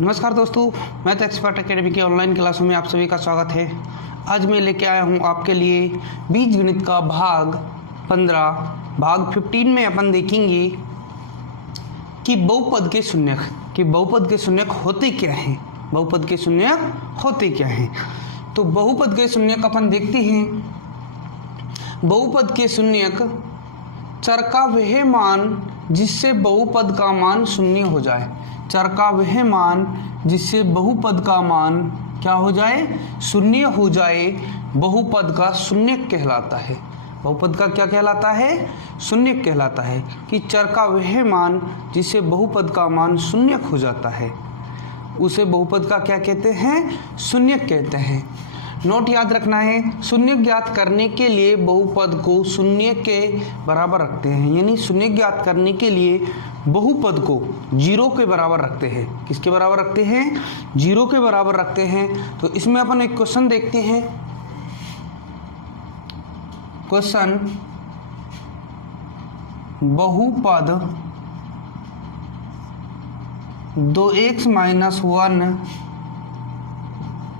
नमस्कार दोस्तों, math expert academy की ऑनलाइन क्लासों में आप सभी का स्वागत है। आज मैं लेके आया हूँ आपके लिए बीजगणित का भाग 15। भाग 15 में अपन देखेंगे कि बहुपद के शून्यक होते क्या हैं। बहुपद के शून्यक होते क्या हैं, तो बहुपद के शून्यक अपन देखते हैं। बहुपद के शून्यक चर का वह मान जिससे बहुपद का मान शून्य हो जाए। चर का वह मान जिससे बहुपद का मान क्या हो जाए, शून्य हो जाए, बहुपद का शून्यक कहलाता है। बहुपद का क्या कहलाता है, शून्यक कहलाता है। कि चर का वह मान जिससे बहुपद का मान शून्यक हो जाता है उसे बहुपद का क्या कहते हैं, शून्यक कहते हैं। नोट याद रखना है, शून्य ज्ञात करने के लिए बहुपद को शून्य के बराबर रखते हैं। यानी शून्य ज्ञात करने के लिए बहुपद को 0 के बराबर रखते हैं। किसके बराबर रखते हैं, 0 के बराबर रखते हैं। तो इसमें अपन एक क्वेश्चन देखते हैं। क्वेश्चन, बहुपद 2x - 1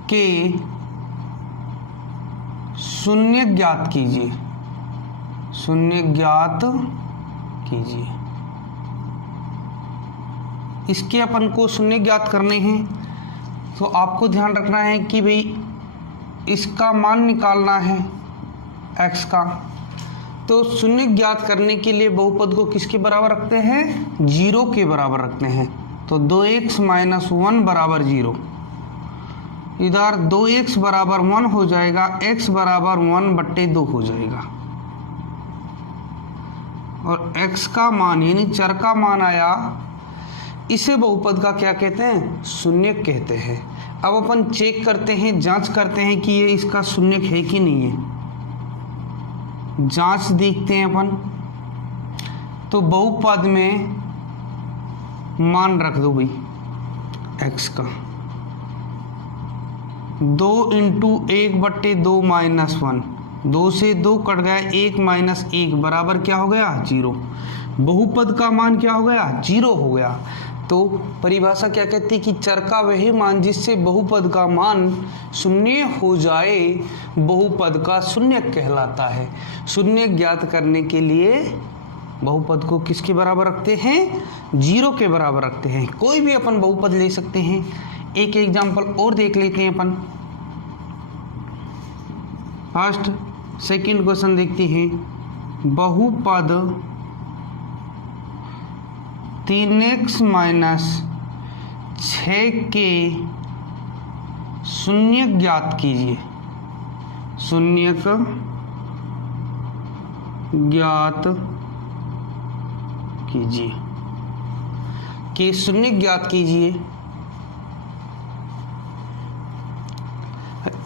के शून्य ज्ञात कीजिए। शून्य ज्ञात कीजिए। इसके अपन को शून्य ज्ञात करने हैं, तो आपको ध्यान रखना है कि भाई इसका मान निकालना है x का। तो शून्य ज्ञात करने के लिए बहुपद को किसके बराबर रखते हैं, 0 के बराबर रखते हैं। तो 2x - 1 बराबर 0। इधर 2x बराबर 1 हो जाएगा, x बराबर 1/2 हो जाएगा। और x का मान यानी चर का मान आया, इसे बहुपद का क्या कहते हैं, शून्यक कहते हैं। अब अपन चेक करते हैं, जांच करते हैं कि ये इसका शून्यक है कि नहीं है। जांच देखते हैं अपन। तो बहुपद में मान रख दो भाई x का। 2 × 1/2 - 1, 2 से 2 कट गया, 1 - 1 बराबर क्या हो गया, 0। बहुपद का मान क्या हो गया, 0 हो गया। तो परिभाषा क्या कहती है कि चर का वह मान जिससे बहुपद का मान शून्य हो जाए बहुपद का शून्यक कहलाता है। शून्य ज्ञात करने के लिए बहुपद को किसके बराबर रखते हैं, 0 के बराबर रखते हैं। कोई भी अपन बहुपद ले सकते हैं। एक एग्जाम्पल और देख लेते हैं अपन। फर्स्ट सेकंड क्वेश्चन देखते हैं। बहुपद 3x - 6 के शून्यक ज्ञात कीजिए। शून्यक ज्ञात कीजिए। कि शून्यक ज्ञात कीजिए।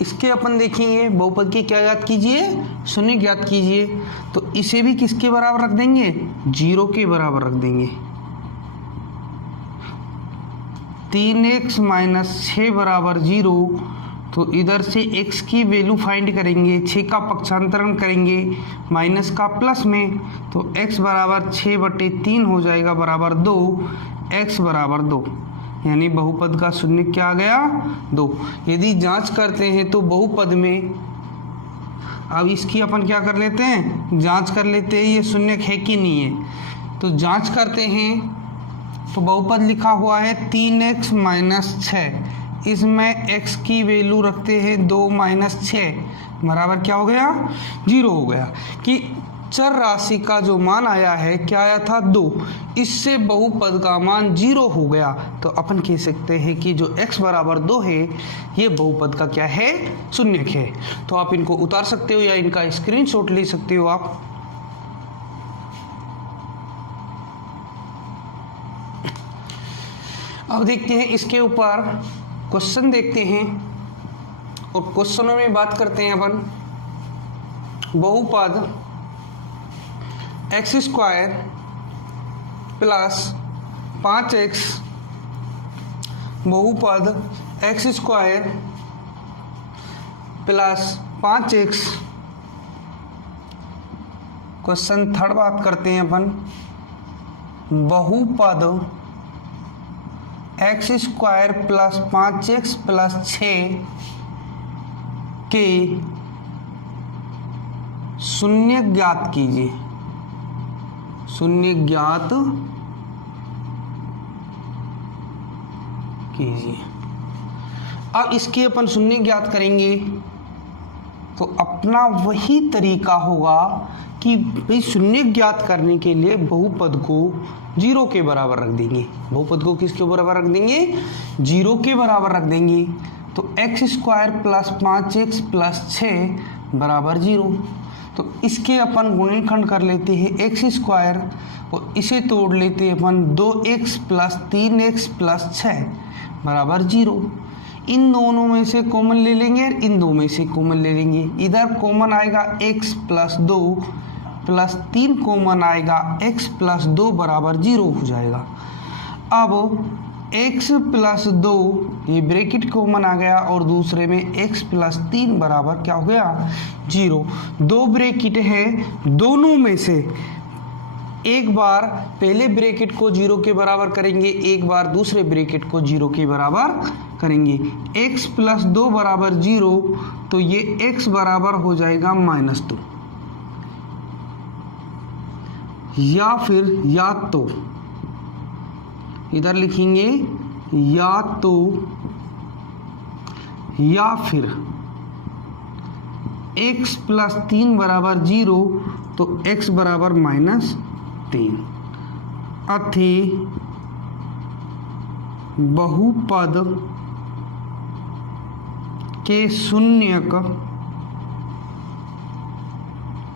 इसके अपन देखेंगे बहुपद की क्या ज्ञात कीजिए, शून्य ज्ञात कीजिए। तो इसे भी किसके बराबर रख देंगे, 0 के बराबर रख देंगे। 3x - 6 बराबर 0। तो इधर से x की वैल्यू फाइंड करेंगे, 6 का पक्षांतरण करेंगे माइनस का प्लस में। तो x बराबर 6/3 हो जाएगा बराबर 2, x बराबर 2। यानी बहुपद का शून्य क्या आ गया, 2। यदि जांच करते हैं तो बहुपद में, अब इसकी अपन क्या कर लेते हैं, जांच कर लेते हैं ये शून्यक है कि नहीं है। तो जांच करते हैं। तो बहुपद लिखा हुआ है 3x - 6। इसमें x की वैल्यू रखते हैं 2 - 6 बराबर क्या हो गया, 0 हो गया। कि चर राशि का जो मान आया है क्या आया था, 2। इससे बहुपद का मान 0 हो गया। तो अपन कह सकते हैं कि जो x बराबर 2 है ये बहुपद का क्या है, शून्यक है। तो आप इनको उतार सकते हो या इनका स्क्रीनशॉट ले सकते हो आप। अब देखते हैं इसके ऊपर क्वेश्चन देखते हैं। और क्वेश्चनों में बात करते हैं अपन। बहुपद x² + 5x, बहुपद x² + 5x। क्वेश्चन थर्ड बात करते हैं अपन। बहुपद x square plus 5x plus 6 के शून्य ज्ञात कीजिए। शून्य ज्ञात कीजिए। अब इसके अपन शून्य ज्ञात करेंगे तो अपना वही तरीका होगा कि भाई शून्य ज्ञात करने के लिए बहुपद को 0 के बराबर रख देंगे। बहुपद को किसके बराबर रख देंगे? 0 के बराबर रख देंगे। तो x square plus 5x plus 6 बराबर 0। तो इसके अपन गुणनखंड कर लेते हैं एक्स स्क्वायर और इसे तोड़ लेते हैं अपन 2x प्लस 3x प्लस 6 बराबर 0। इन दोनों में से कॉमन ले लेंगे और इन दो में से कॉमन ले लेंगे। इधर कॉमन आएगा x प्लस 2 प्लस 3 कॉमन आएगा x प्लस 2 बराबर 0 हो जाएगा। अब x प्लस 2 ये ब्रैकेट कॉमन आ गया और दूसरे में x प्लस 3 बराबर क्या हो गया? 0। दो ब्रैकेट है, दोनों में से एक बार पहले ब्रैकेट को 0 के बराबर करेंगे, एक बार दूसरे ब्रैकेट को 0 के बराबर करेंगे। x प्लस 2 बराबर 0 तो ये x बराबर हो जाएगा -2। या तो इधर लिखेंगे या फिर x प्लस 3 बराबर 0 तो x बराबर -3 अथी बहुपद के शून्यक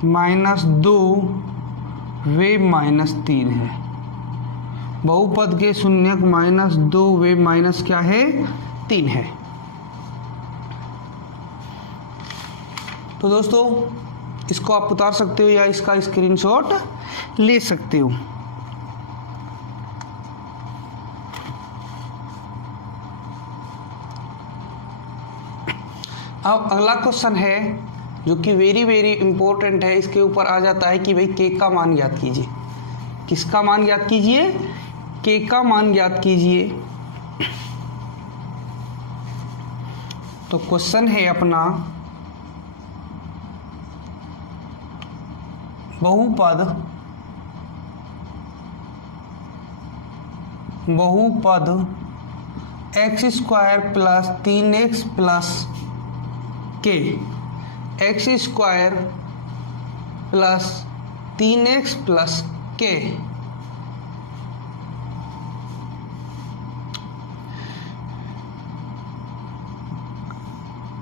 -2 वे -3 है। बहुपद के शून्यक -2 वे माइनस क्या है? 3 है। तो दोस्तों इसको आप उतार सकते हो या इसका स्क्रीनशॉट ले सकते हो। अब अगला क्वेश्चन है जो कि वेरी इंपॉर्टेंट है। इसके ऊपर आ जाता है कि भाई के का मान ज्ञात कीजिए। किसका मान ज्ञात कीजिए? के का मान ज्ञात कीजिए। तो क्वेश्चन है अपना बहुपद x square plus 3x plus k x square plus 3x plus k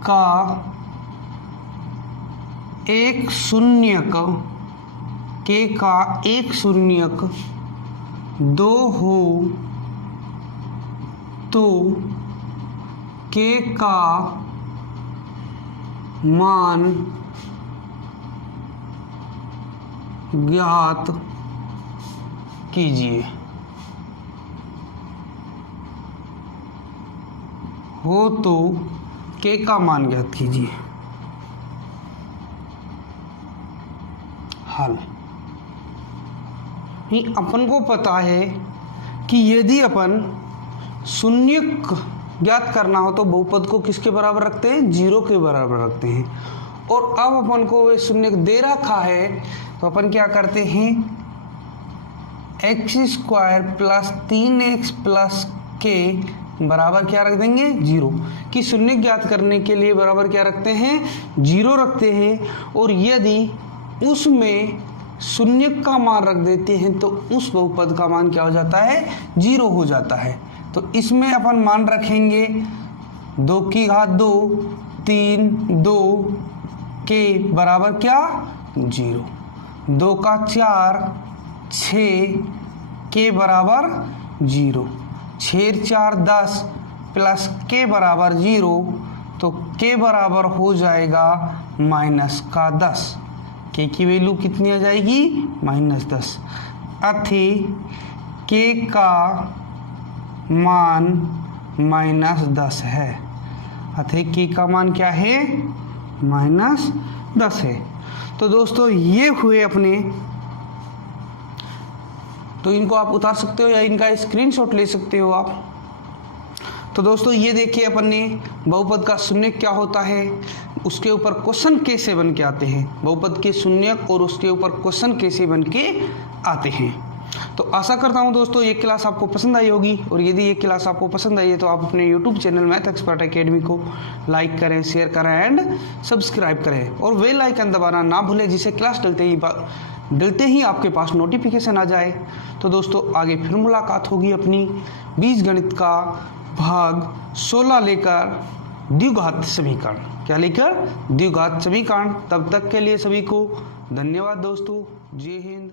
का एक शून्यक के का एक शून्यक 2 हो तो के का मान ज्ञात कीजिए। हो तो के का मान ज्ञात कीजिए। हल अपन को पता है कि यदि अपन शून्य ज्ञात करना हो तो बहुपद को किसके बराबर रखते हैं? 0 के बराबर रखते हैं। और अब अपन को वे शून्य दे रखा है तो अपन क्या करते हैं? X square plus 3x plus के बराबर क्या रख देंगे? 0। कि शून्य ज्ञात करने के लिए बराबर क्या रखते हैं? 0 रखते हैं। और यदि उसमें शून्य का मान रख देते हैं तो उस बहुपद का मान क्या हो जाता है? 0 हो जाता है। तो इसमें अपन मान रखेंगे 2 की घात 2 3 2 के बराबर क्या? 0। 2 का 4 6 के बराबर 0। 6 4 10 प्लस के बराबर 0 तो के बराबर हो जाएगा -10। के की वैल्यू कितनी आ जाएगी? -10। अथी के का मान -10 है। अतः के का मान क्या है? -10 है। तो दोस्तों ये हुए अपने, तो इनको आप उतार सकते हो या इनका स्क्रीनशॉट ले सकते हो आप। तो दोस्तों ये देखिए अपन ने बहुपद का शून्यक क्या होता है, उसके ऊपर क्वेश्चन कैसे बन के आते हैं, बहुपद के शून्यक और उसके ऊपर क्वेश्चन कैसे बन के आते हैं। तो आशा करता हूं दोस्तों ये क्लास आपको पसंद आई होगी, और यदि ये क्लास आपको पसंद आई है तो आप अपने YouTube channel math expert academy को लाइक करें, शेयर करें एंड सब्सक्राइब करें, और बेल आइकन दबाना ना भूलें जिससे क्लास डलते ही आपके पास नोटिफिकेशन आ जाए। तो दोस्तों आगे फिर मुलाकात होगी अपनी बीजगणित का भाग 16 लेकर द्विघात समीकरण, क्या लेकर द्विघात समीकरण। तब तक के लिए सभी को धन्यवाद दोस्तों। जय हिंद।